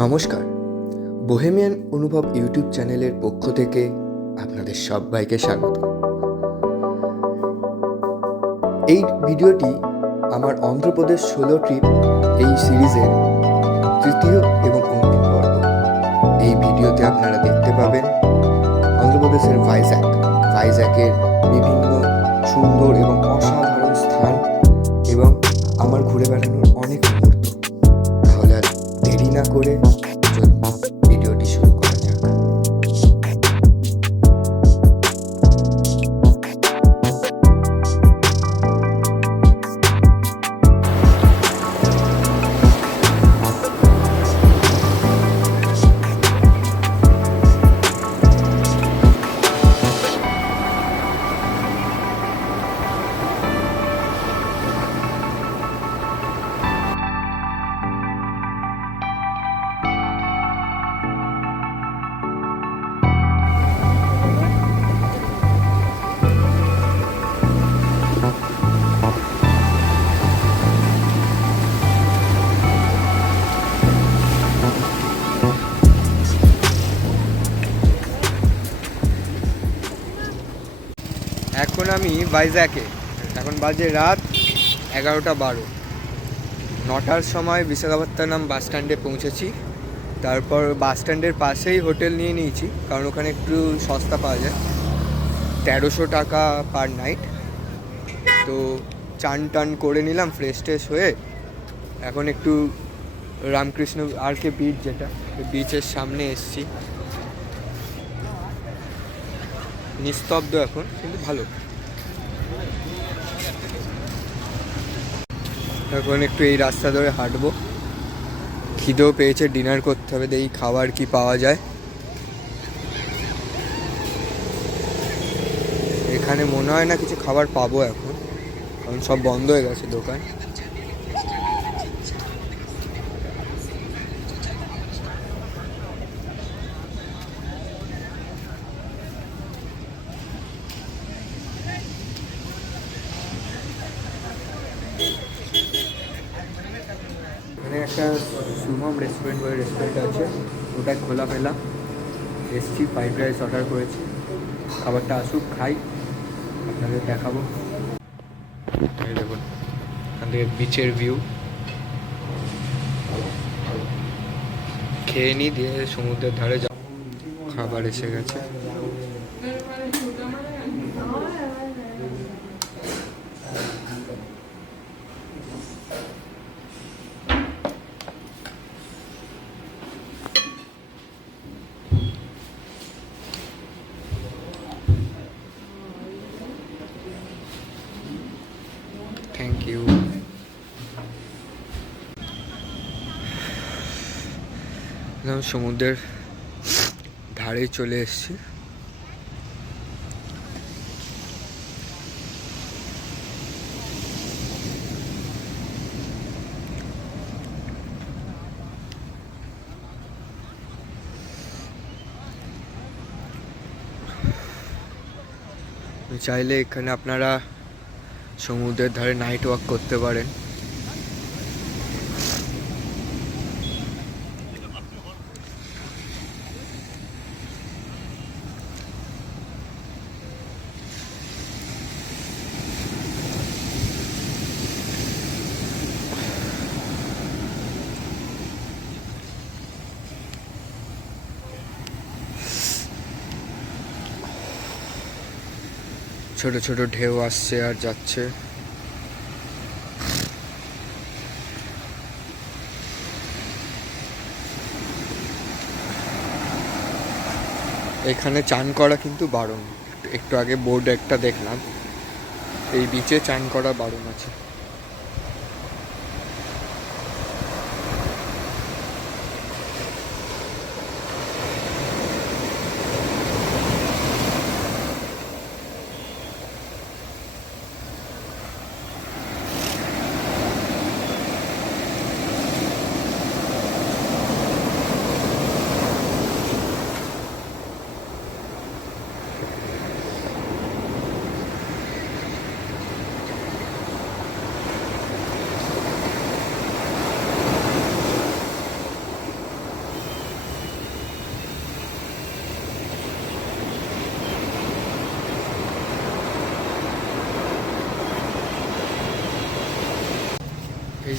নমস্কার, বোহেমিয়ান অনুভব ইউটিউব চ্যানেলের পক্ষ থেকে আপনাদের সবাইকে স্বাগত। এই ভিডিওটি আমার অন্ধ্রপ্রদেশ সোলো ট্রিপ এই সিরিজের তৃতীয় এবং অন্তিম পর্ব। এই ভিডিওতে আপনারা দেখতে পাবেন অন্ধ্রপ্রদেশের ভাইজ্যাকের বিভিন্ন সুন্দর এবং অসাধারণ স্থান এবং আমার ঘুরে বেড়ানোর অনেক মুহূর্ত। তাহলে আর দেরি না করে চলুন ভিডিওটি শুরু করা যাক। এখন আমি ভাইজ্যাকে, এখন বাজে রাত 11:12। 9টার সময় বিশাখাপত্তনম বাস স্ট্যান্ডে পৌঁছেছি। তারপর বাস স্ট্যান্ডের পাশেই হোটেল নিয়ে নিয়েছি, কারণ ওখানে একটু সস্তা পাওয়া যায়, 1300 টাকা পার নাইট। তো চান টান করে নিলাম, ফ্রেশ ট্রেশ হয়ে এখন একটু রামকৃষ্ণ আরকে বিচ, যেটা বিচের সামনে এসছি। নিস্তব্ধ এখন, কিন্তু ভালো। এখন একটু এই রাস্তা ধরে হাঁটবো, খিদেও পেয়েছে, ডিনার করতে হবে, দেখি খাবার কি পাওয়া যায়। এখানে মনে হয় না কিছু খাবার পাবো এখন, কারণ সব বন্ধ হয়ে গেছে দোকান। এখানে একটা শুভম রেস্টুরেন্ট বলে রেস্টুরেন্ট আছে, ওটা খোলা ফেলা। এসছি, ফ্রাইড রাইস অর্ডার করেছি, খাবারটা আসুক খাই, আপনাদের দেখাবো। এই দেখুন এখান থেকে বিচের ভিউ, খেয়ে নিই, দিয়ে সমুদ্রের ধারে যাব। খাবার এসে গেছে। Thank you. সমুদ্রের ধারে চলে এসেছি। চাইলে এখানে আপনারা সমুদ্রের ধারে নাইট ওয়াক করতে পারেন। ছোট ছোট ঢেউ আসছে আর যাচ্ছে। এখানে চান করা কিন্তু বারণ। একটু আগে বোর্ড একটা দেখলাম, এই বিচে চান করা বারণ আছে।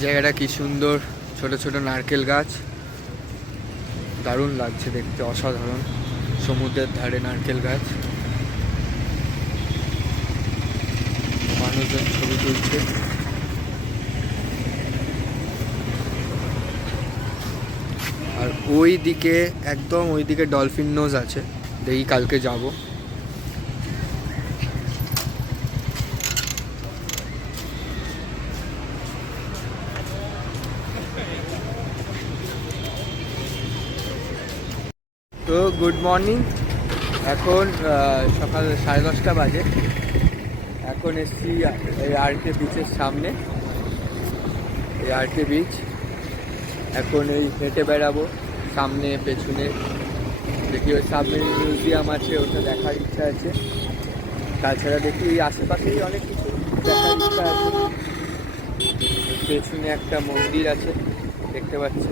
জায়গাটা কি সুন্দর, ছোট ছোট নারকেল গাছ, দারুণ লাগছে দেখতে, অসাধারণ। সমুদ্রের ধারে নারকেল গাছ, মানুষজন ছবি তুলছে। আর ওই দিকে, একদম ওই দিকে ডলফিন নোজ আছে, দেখি কালকে যাব। তো গুড মর্নিং, এখন সকাল 10:30 বাজে। এখন এসছি এই আরকে বিচের সামনে, এই আরকে বিচ। এখন এই হেঁটে বেড়াবো সামনে পেছনে, দেখি ওই সাবমেরিন মিউজিয়াম আছে, ওটা দেখার ইচ্ছা আছে। তাছাড়া দেখি এই আশেপাশেই অনেক কিছু দেখার ইচ্ছা আছে। পেছনে একটা মন্দির আছে দেখতে পাচ্ছি।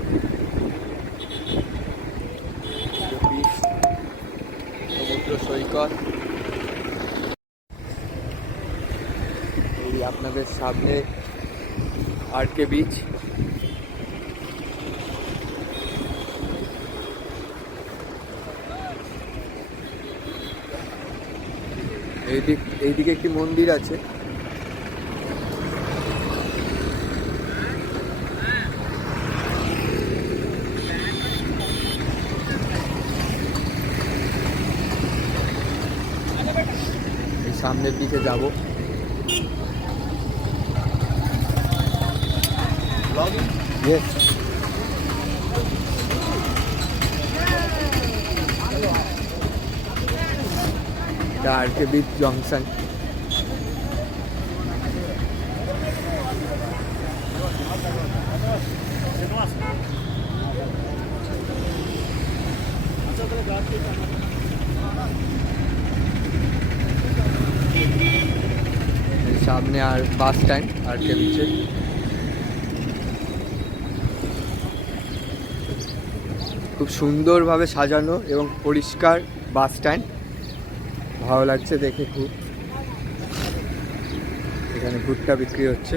সমুদ্র সৈকত এই আপনাদের সামনে আরকে বিচ। এইদিকে একটি মন্দির আছে। এই সামনের দিকে যাব। Yes. आरके बीच जंक्शन। सामने আর বাস স্ট্যান্ড আরকে বিচে। খুব সুন্দরভাবে সাজানো এবং পরিষ্কার বাস স্ট্যান্ড, ভালো লাগছে দেখে খুব। এখানে ভুট্টা বিক্রি হচ্ছে।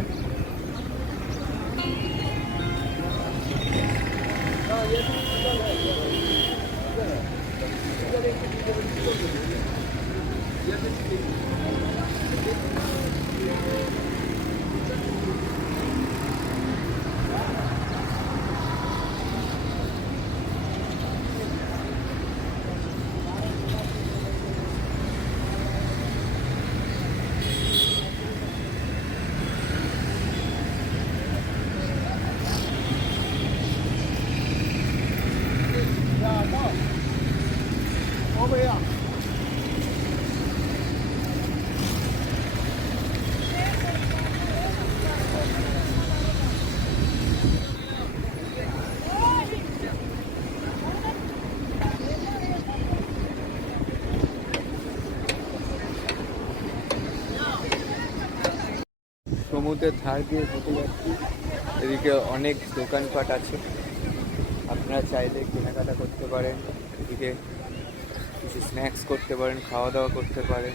সমুদ্রের ধার দিয়ে হেঁটে যাচ্ছি, এদিকে অনেক দোকানপাট আছে, আপনারা চাইলে কেনাকাটা করতে পারেন, এদিকে কিছু স্ন্যাক্স করতে পারেন, খাওয়া দাওয়া করতে পারেন।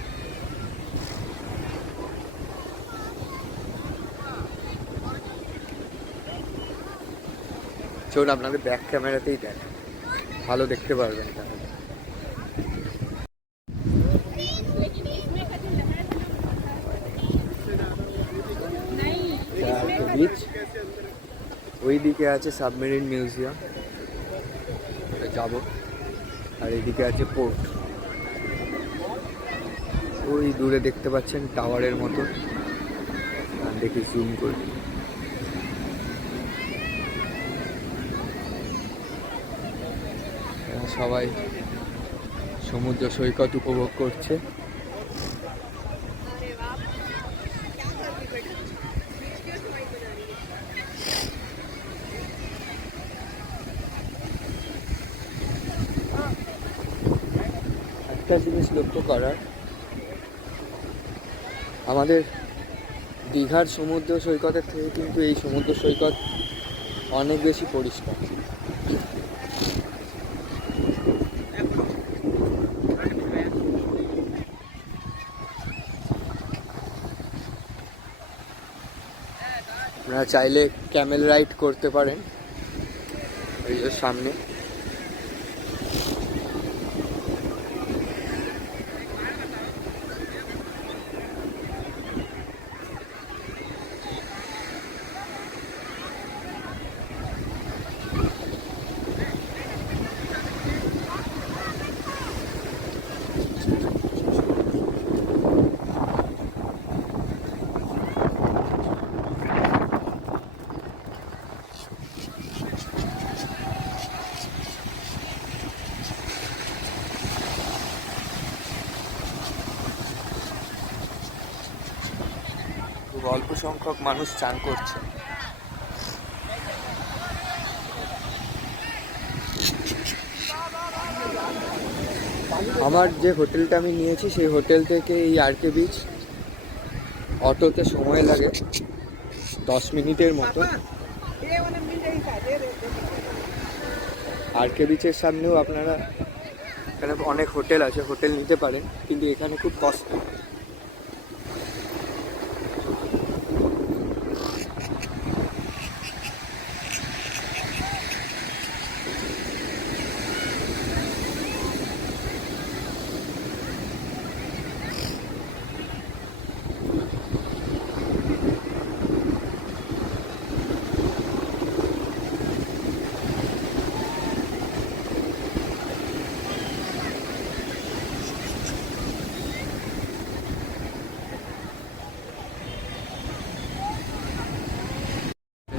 চলুন আপনাদের ব্যাক ক্যামেরাতেই দেখ, ভালো দেখতে পারবেন তাহলে। বিচ, ওই দিকে আছে সাবমেরিন মিউজিয়াম, যাব। আর এদিকে আছে পোর্ট, ওই দূরে দেখতে পাচ্ছেন টাওয়ারের মতো, দেখি জুম করে। সবাই সমুদ্র সৈকত উপভোগ করছে। একটা জিনিস লক্ষ্য করার, আমাদের দীঘার সমুদ্র সৈকতের থেকে কিন্তু এই সমুদ্র সৈকত অনেক বেশি পরিষ্কার। আপনারা আপনারা চাইলে ক্যামেল রাইড করতে পারেন এই যে সামনে। খুব অল্প সংখ্যক মানুষ চান করছে। আমার যে হোটেলটা আমি নিয়েছি সেই হোটেল থেকে এই আরকে বিচ অটোতে সময় লাগে 10 মিনিটের মতো। আরকে বিচের সামনেও আপনারা এখানে অনেক হোটেল আছে, হোটেল নিতে পারেন, কিন্তু এখানে খুব কষ্ট।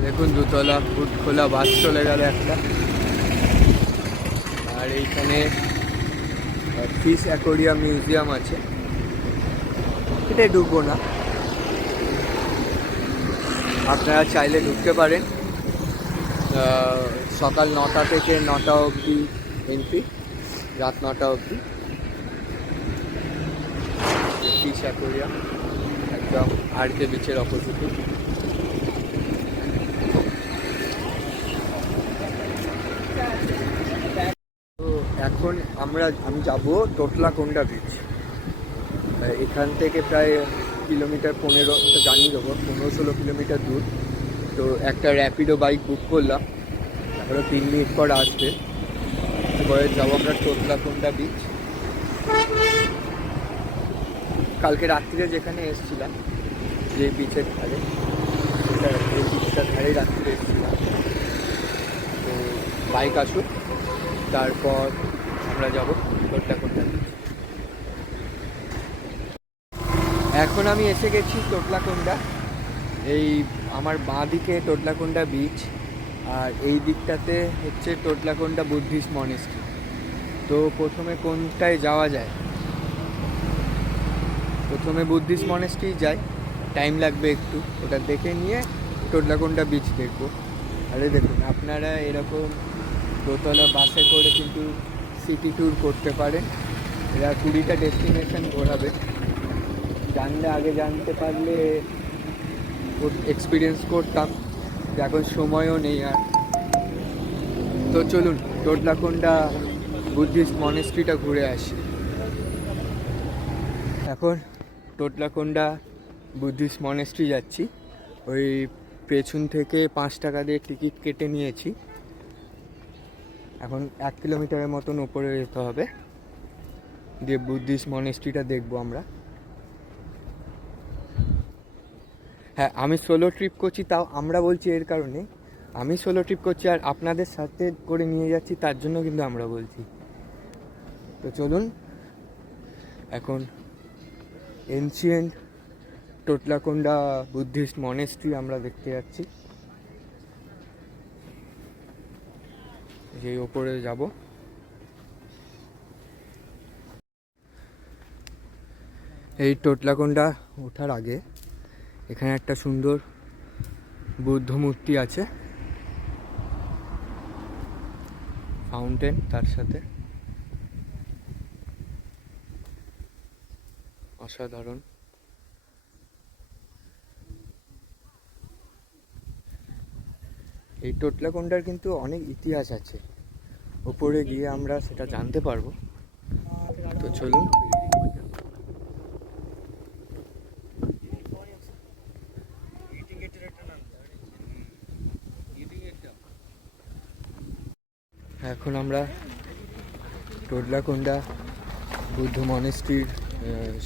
দেখুন দুতলা ফুট খোলা বাস চলে গেল একটা। আর এইখানে ফিশ অ্যাকোরিয়াম মিউজিয়াম আছে, এটাই ঢুকবো না, আপনারা চাইলে ঢুকতে পারেন। সকাল 9টা থেকে 9টা অবধি এন্ট্রি, রাত 9টা অবধি। ফিশ অ্যাকোরিয়াম একদম আরকে বিচের অপোজিটে। তো এখন আমি যাব তোতলাকোন্ডা বিচ। এখান থেকে প্রায় কিলোমিটার 15 জানিয়ে দেবো, 15-16 কিলোমিটার দূর। তো একটা র্যাপিডো বাইক বুক করলাম, তারপরে 3 মিনিট পর আসবে। এরপরে যাবো আমরা তোতলাকোন্ডা বিচ। কালকে রাত্রিরে যেখানে এসেছিলাম, যে বিচের ধারে, এই বিচটার ধারে রাত্রিরে এসেছিলাম। তো বাইক আসুক, তারপর আমরা যাব তোতলাকোন্ডা বিচ। এখন আমি এসে গেছি তোতলাকোন্ডা। এই আমার বাঁ দিকে তোতলাকোন্ডা বিচ, আর এই দিকটাতে হচ্ছে তোতলাকোন্ডা বুদ্ধিস্ট মনেস্ট্রি। তো প্রথমে কোনটায় যাওয়া যায়? প্রথমে বুদ্ধিস্ট মনেস্ট্রি যাই, টাইম লাগবে একটু, ওটা দেখে নিয়ে তোতলাকোন্ডা বিচ দেখবো। আরে দেখুন, আপনারা এরকম দোতলা বাসে করে কিন্তু সিটি ট্যুর করতে পারেন। এরা 20টা ডেস্টিনেশন ঘোরাবে। আগে জানতে পারলে এক্সপিরিয়েন্স করতাম, এখন সময়ও নেই আর। তো চলুন তোতলাকোন্ডা বুদ্ধিস্ট মনেস্ট্রিটা ঘুরে আসি। এখন তোতলাকোন্ডা বুদ্ধিস্ট মনেস্ট্রি যাচ্ছি। ওই পেছন থেকে 5 টাকা দিয়ে টিকিট কেটে নিয়েছি। এখন 1 কিলোমিটারের মতন উপরে যেতে হবে, দিয়ে বুদ্ধিস্ট মনেস্ট্রিটা দেখবো আমরা। হ্যাঁ, আমি সোলো ট্রিপ করছি, তাও আমরা বলছি এর কারণে, আমি সোলো ট্রিপ করছি আর আপনাদের সাথে করে নিয়ে যাচ্ছি, তার জন্য কিন্তু আমরা বলছি। তো চলুন এখন এনশিয়েন্ট তোতলাকোন্ডা বুদ্ধিস্ট মনেস্ট্রি আমরা দেখতে যাচ্ছি, যে ওপরে যাব। এই তোতলাকোন্ডা ওঠার আগে এখানে একটা সুন্দর বুদ্ধ মূর্তি আছে, ফাউন্টেন তার সাথে, অসাধারণ। এই তোতলাকোন্ডার কিন্তু অনেক ইতিহাস আছে, ওপরে গিয়ে আমরা সেটা জানতে পারবো। তো চলুন। এখন আমরা টোটলাকোন্ডা বুদ্ধ মনেস্ট্রির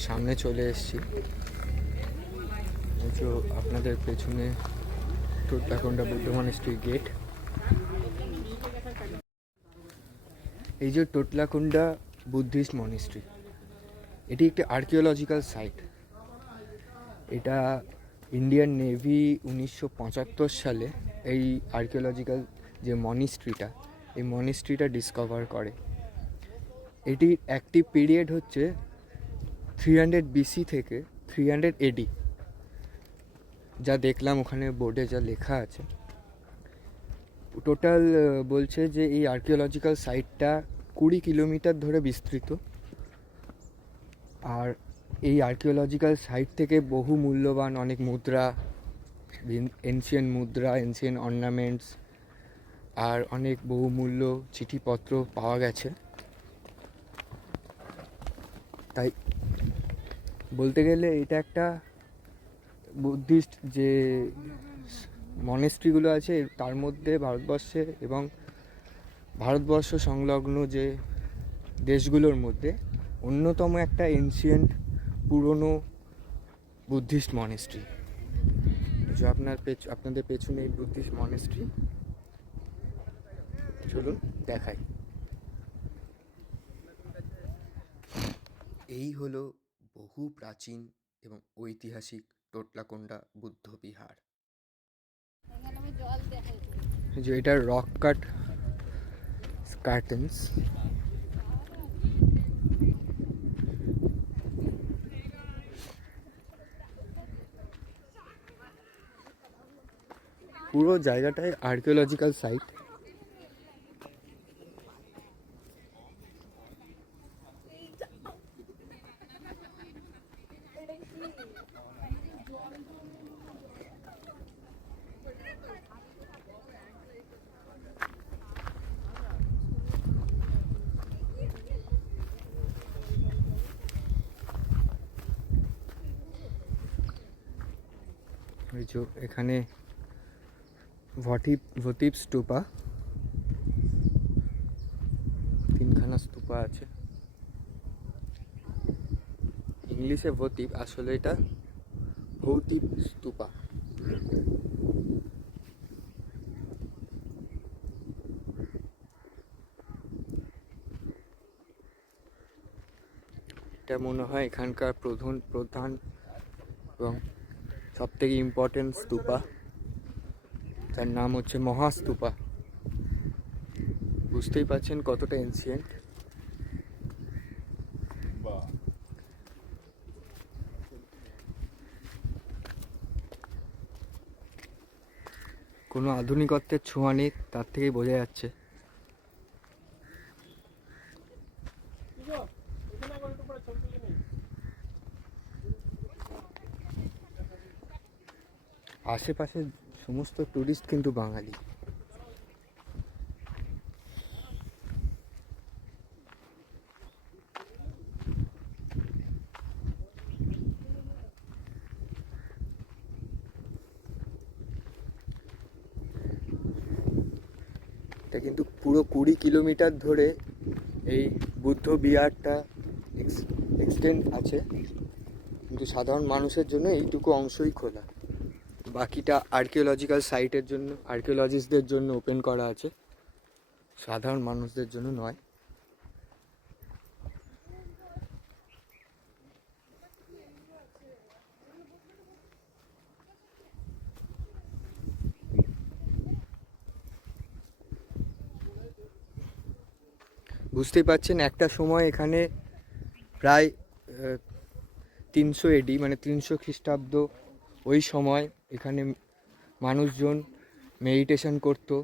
সামনে চলে এসেছি। তো আপনাদের পেছনে টোটলাকোন্ডা বুদ্ধ মনেস্ট্রির গেট। এই যে টোটলাকোন্ডা বুদ্ধিস্ট মনেস্ট্রি, এটি একটি আর্কিওলজিক্যাল সাইট। এটা ইন্ডিয়ান নেভি 1975 সালে এই আর্কিওলজিক্যাল যে মনিস্ট্রিটা, এই মনিস্ট্রিটা ডিসকভার করে। এটির অ্যাক্টিভ পিরিয়ড হচ্ছে 300 BC থেকে 300 AD, যা দেখলাম ওখানে বোর্ডে যা লেখা আছে। টোটাল বলছে যে এই আর্কিওলজিক্যাল সাইটটা 20 কিলোমিটার ধরে বিস্তৃত। আর এই আর্কিওলজিক্যাল সাইট থেকে বহু মূল্যবান অনেক মুদ্রা, এনশিয়েন্ট মুদ্রা, এনশিয়েন্ট অর্নামেন্টস আর অনেক বহুমূল্য চিঠিপত্র পাওয়া গেছে। তাই বলতে গেলে এটা একটা বুদ্ধিস্ট যে মনেস্ট্রিগুলো আছে তার মধ্যে ভারতবর্ষে এবং ভারতবর্ষ সংলগ্ন যে দেশগুলোর মধ্যে অন্যতম একটা এনশিয়েন্ট পুরনো বুদ্ধিস্ট মনেস্ট্রি। যে আপনাদের পেছনে এই বুদ্ধিস্ট মনেস্ট্রি, চলুন দেখাই। এই হলো বহু প্রাচীন এবং ঐতিহাসিক টোটলাকোন্ডা বুদ্ধ বিহার। যে এটা রক কাট কার্টেন্স। পুরো জায়গাটায় আর্কিওলজিক্যাল সাইট। ওই যে এখানে ভতিপ স্তূপা, 3খানা স্তূপা আছে। ইংলিশে ভতিপ, আসলে এটা ভৌতিপ স্তূপা। এটা মনে হয় এখানকার প্রধান এবং সবথেকে ইম্পর্টেন্ট স্তূপা, তার নাম হচ্ছে মহাস্তূপা। বুঝতেই পারছেন কতটা এনশিয়েন্ট। কোনো আধুনিকত্বের ছোঁয়া নেই, তার থেকেই বোঝা যাচ্ছে। আশেপাশে সমস্ত টুরিস্ট কিন্তু বাঙালি। এটা কিন্তু পুরো 20 কিলোমিটার ধরে এই বুদ্ধ বিহারটা এক্সটেন্ড আছে, কিন্তু সাধারণ মানুষের জন্য এইটুকু অংশই খোলা। বাকিটা আর্কিওলজিক্যাল সাইটের জন্য, আর্কিওলজিস্টদের জন্য ওপেন করা আছে, সাধারণ মানুষদের জন্য নয়। বুঝতেই পারছেন একটা সময় এখানে প্রায় 300 AD মানে 300 খ্রিস্টাব্দ, ওই সময় এখানে মানুষজন মেডিটেশন করতো।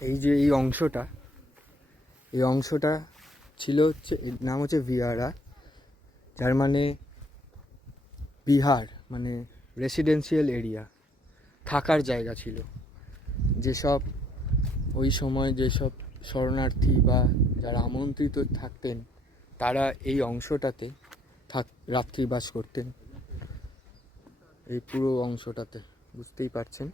এই যে এই অংশটা ছিল হচ্ছে, এর নাম হচ্ছে ভিয়ারা, যার মানে বিহার, মানে রেসিডেন্সিয়াল এরিয়া, থাকার জায়গা ছিল। যেসব ওই সময় যেসব শরণার্থী বা যারা আমন্ত্রিত থাকতেন তারা এই অংশটাতে রাত্রিবাস করতেন। এই পুরো অংশটাতে বুঝতেই পারছেন।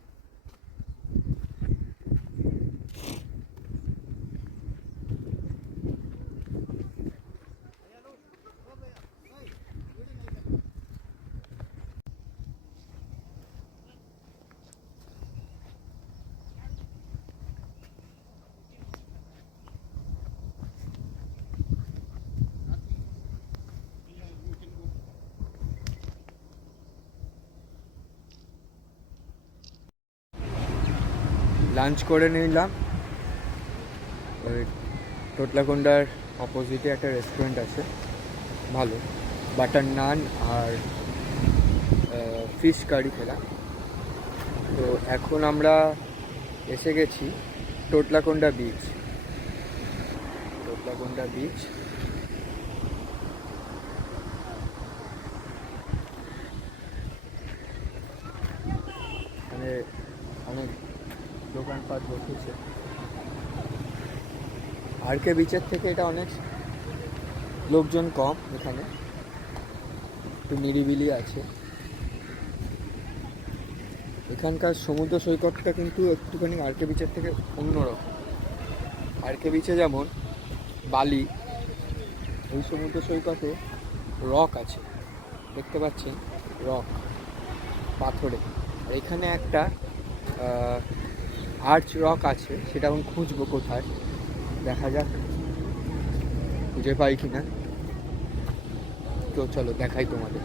লাঞ্চ করে নিলাম। ওই টোটলাকোন্ডার অপোজিটে একটা রেস্টুরেন্ট আছে, ভালো, বাটার নান আর ফিশ কারি খেলাম। তো এখন আমরা এসে গেছি টোটলাকোন্ডা বিচ। এখানে অনেক দোকানপাট বসেছে। আরকে বিচের থেকে এটা অনেক লোকজন কম, এখানে একটু নিরিবিলি আছে। এখানকার সমুদ্র সৈকতটা কিন্তু একটুখানি আরকে বিচের থেকে অন্যরকম। আরকে বিচে যেমন বালি, ওই সমুদ্র সৈকতে রক আছে, দেখতে পাচ্ছেন, রক, পাথরে। আর এখানে একটা আর্চ রক আছে, সেটা এখন খুঁজবো কোথায়, দেখা যাক খুঁজে পাই কিনা। তো চলো দেখাই তোমাদের।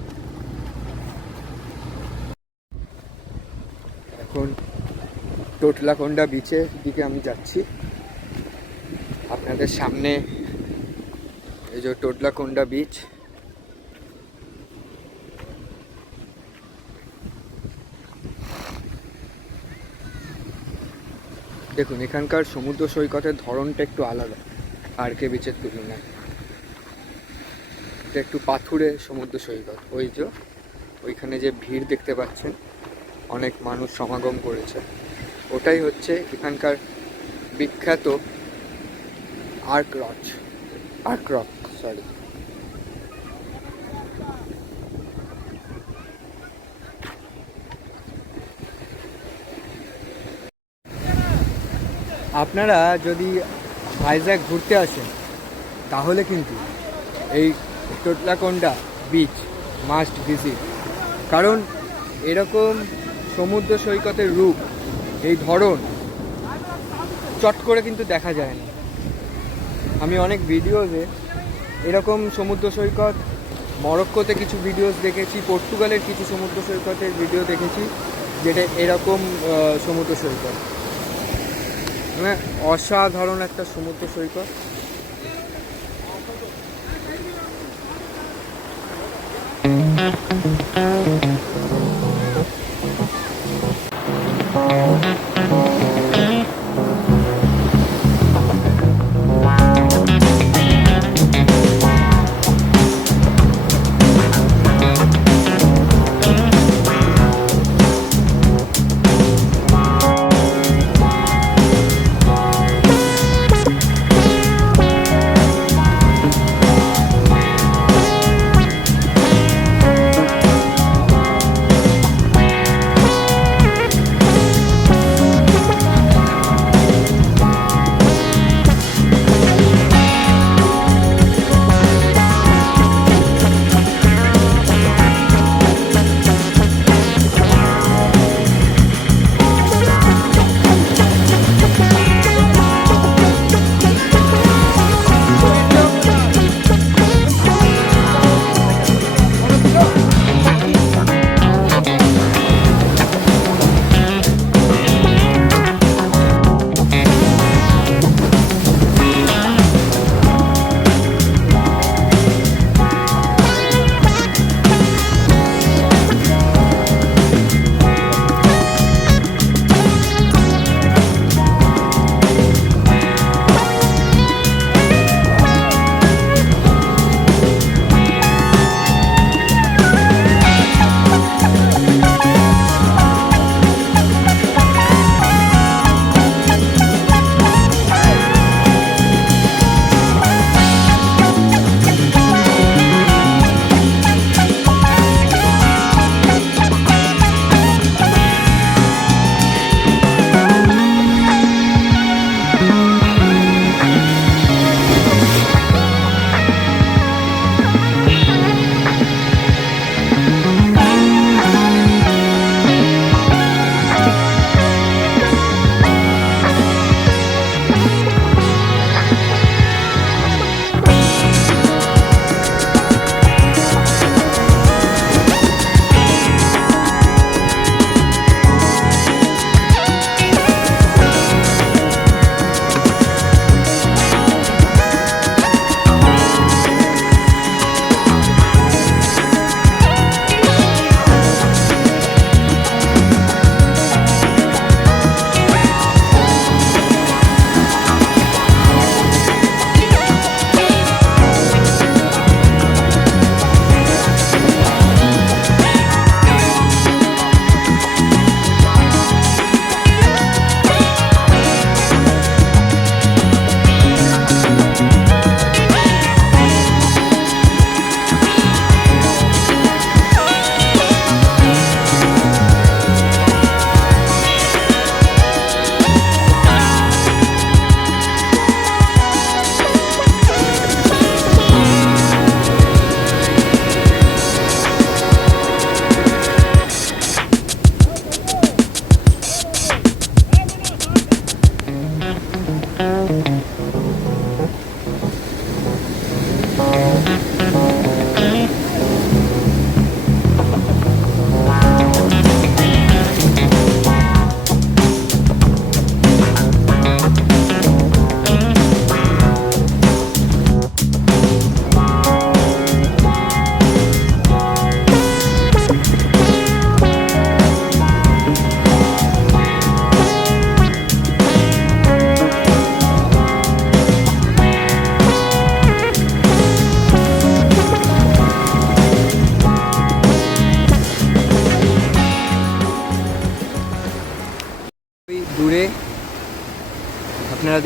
এখন টোটলাকোন্ডা বিচের দিকে আমি যাচ্ছি। আপনাদের সামনে এই যে টোটলাকোন্ডা বিচ। দেখুন এখানকার সমুদ্র সৈকতের ধরনটা একটু আলাদা আরকে বিচের তুলনায়। এটা একটু পাথুরে সমুদ্র সৈকত। ওই যে ওইখানে যে ভিড় দেখতে পাচ্ছেন, অনেক মানুষ সমাগম করেছে, ওটাই হচ্ছে এখানকার বিখ্যাত আর্ক রক। আপনারা যদি ভাইজ্যাক ঘুরতে আসেন তাহলে কিন্তু এই টোটলাকোন্ডা বিচ মাস্ট ভিজিট। কারণ এরকম সমুদ্র সৈকতের রূপ, এই ধরন চট করে কিন্তু দেখা যায় না। আমি অনেক ভিডিওতে এরকম সমুদ্র সৈকত, মরক্কোতে কিছু ভিডিওস দেখেছি, পর্তুগালের কিছু সমুদ্র সৈকতের ভিডিও দেখেছি, যেটা এরকম সমুদ্র সৈকত, মানে অসাধারণ একটা সমুদ্র সৈকত।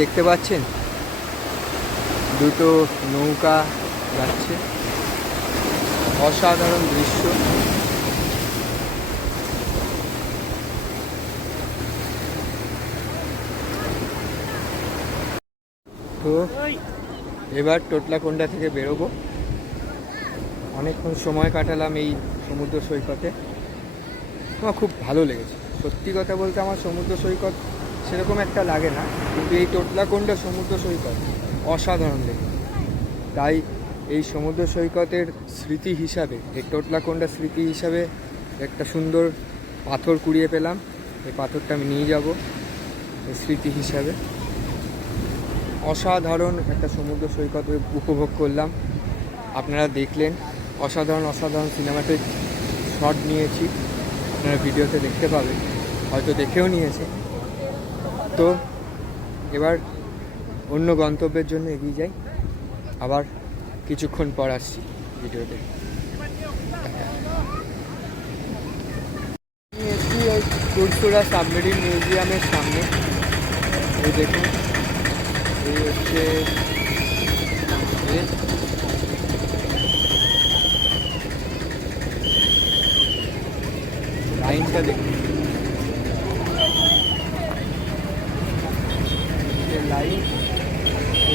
দেখতে পাচ্ছেন দুটো নৌকা যাচ্ছে, অসাধারণ দৃশ্য। তো এবার টোটলাকোন্ডা থেকে বেরোবো। অনেকক্ষণ সময় কাটালাম এই সমুদ্র সৈকতে, আমার খুব ভালো লেগেছে। সত্যি কথা বলতে আমার সমুদ্র সৈকত সেরকম একটা লাগে না, কিন্তু এই টোটলাকোন্ডা সমুদ্র সৈকত অসাধারণ লেগেছে। তাই এই সমুদ্র সৈকতের স্মৃতি হিসাবে, এই টোটলাকোন্ডা স্মৃতি হিসাবে একটা সুন্দর পাথর কুড়িয়ে পেলাম। এই পাথরটা আমি নিয়ে যাব এই স্মৃতি হিসাবে। অসাধারণ একটা সমুদ্র সৈকত উপভোগ করলাম। আপনারা দেখলেন অসাধারণ অসাধারণ সিনেমাটিক শট নিয়েছি, আপনারা ভিডিওতে দেখতে পাবেন, হয়তো দেখেও নিয়েছে। তো এবার অন্য গন্তব্যের জন্য এগিয়ে যাই, আবার কিছুক্ষণ পর আসছি ভিডিওতে। এসছি ওই কুরসুরা সাবমেরিন মিউজিয়ামের সামনে। এই দেখুন, এই হচ্ছে লাইনটা দেখুন, লাইন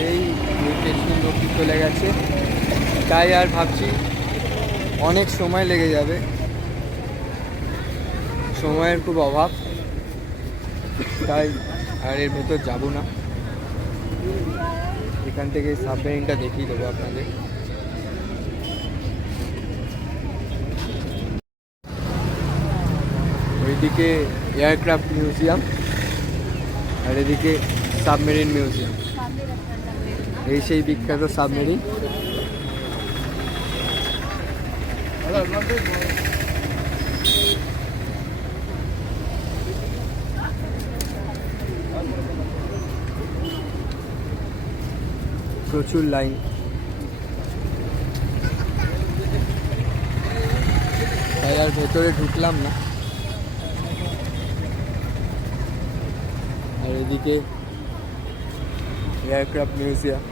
এই স্টেশন অবধি চলে গেছে। তাই আর ভাবছি অনেক সময় লেগে যাবে, সময়ের খুব অভাব, তাই আর এর ভেতর যাব না। এখান থেকে সাবমেরিনটা দেখিয়ে দেবো আপনাদের। ওইদিকে এয়ারক্রাফট মিউজিয়াম আর এদিকে সাবমেরিন মিউজিয়াম। এই সেই বিখ্যাত সাবমেরিন। প্রচুর লাইন। তাই আর ভেতরে ঢুকলাম না। আর এদিকে এয়ারক্রাফট মিউজিয়াম।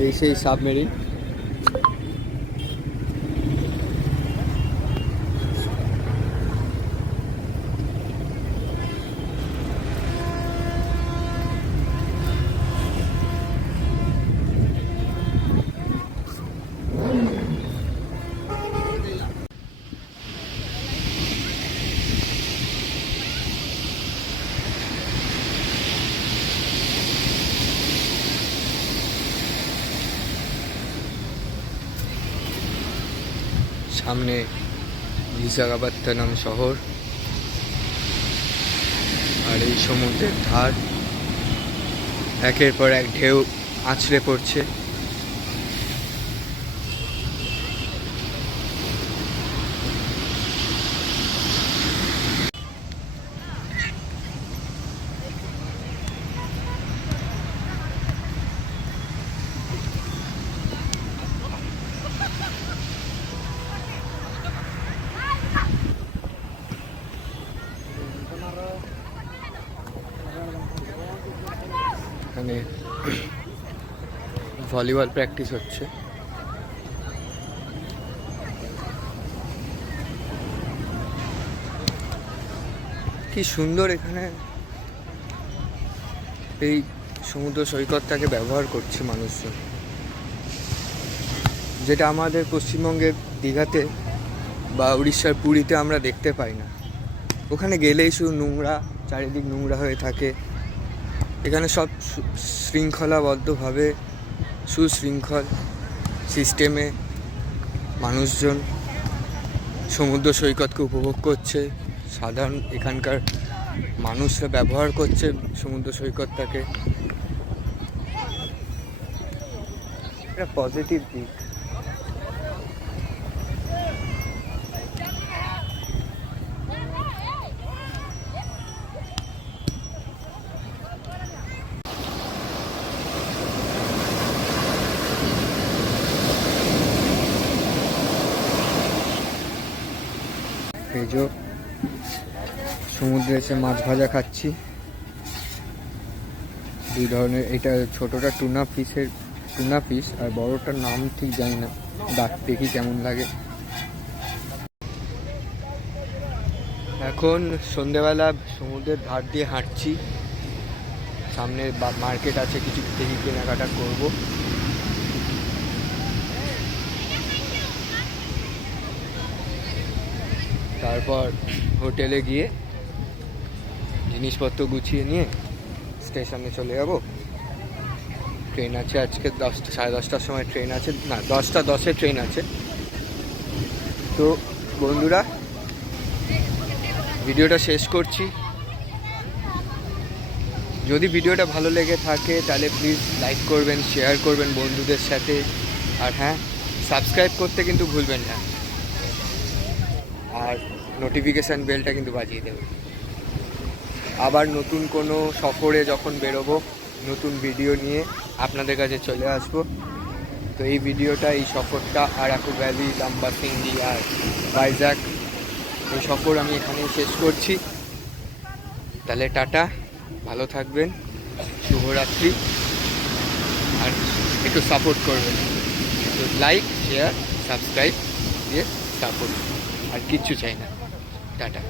এই সেই সাবমেরিন। সামনে বিশাখাপত্তনম শহর আর এই সমুদ্রের ধার, একের পর এক ঢেউ আছড়ে পড়ছে। এখানে ভলিবল প্র্যাকটিস হচ্ছে। কি সুন্দর এখানে এই সমুদ্র সৈকতটাকে ব্যবহার করছে মানুষজন, যেটা আমাদের পশ্চিমবঙ্গের দীঘাতে বা উড়িষ্যার পুরীতে আমরা দেখতে পাই না। ওখানে গেলেই শুধু নোংরা, চারিদিক নোংরা হয়ে থাকে। এখানে সব শৃঙ্খলাবদ্ধভাবে, সুশৃঙ্খল সিস্টেমে মানুষজন সমুদ্র সৈকতকে উপভোগ করছে। সাধারণ এখানকার মানুষরা ব্যবহার করছে সমুদ্র সৈকতটাকে। এটা পজিটিভ দিক। এই যে সমুদ্রে এসে মাছ ভাজা খাচ্ছি, দুই ধরনের। এটা ছোটটা টুনা ফিশ, আর বড়টার নাম ঠিক জানি না, দেখি কেমন লাগে। এখন সন্ধেবেলা সমুদ্রের ধার দিয়ে হাঁটছি, সামনে মার্কেট আছে, কিছু দেখি কেনাকাটা করব। তারপর হোটেলে গিয়ে জিনিসপত্র গুছিয়ে নিয়ে স্টেশনে চলে যাব। ট্রেন আছে আজকে 10টা, 10:30টার সময় ট্রেন আছে, না 10টা 10-এ ট্রেন আছে। তো বন্ধুরা, ভিডিওটা শেষ করছি। যদি ভিডিওটা ভালো লেগে থাকে তাহলে প্লিজ লাইক করবেন, শেয়ার করবেন বন্ধুদের সাথে, আর হ্যাঁ, সাবস্ক্রাইব করতে কিন্তু ভুলবেন না, আর নোটিফিকেশান বেলটা কিন্তু বাজিয়ে দেবেন। আবার নতুন কোনো সফরে যখন বেরোবো, নতুন ভিডিও নিয়ে আপনাদের কাছে চলে আসবো। তো এই ভিডিওটা, এই সফরটা আরাকু ভ্যালি, লাম্বাসিঙ্গি আর ভাইজ্যাক, এই সফর আমি এখানেই শেষ করছি। তাহলে টাটা, ভালো থাকবেন, শুভরাত্রি, আর একটু সাপোর্ট করবেন, একটু লাইক, শেয়ার, সাবস্ক্রাইব দিয়ে সাপোর্ট, আর কিচ্ছু চাই না। টাটা।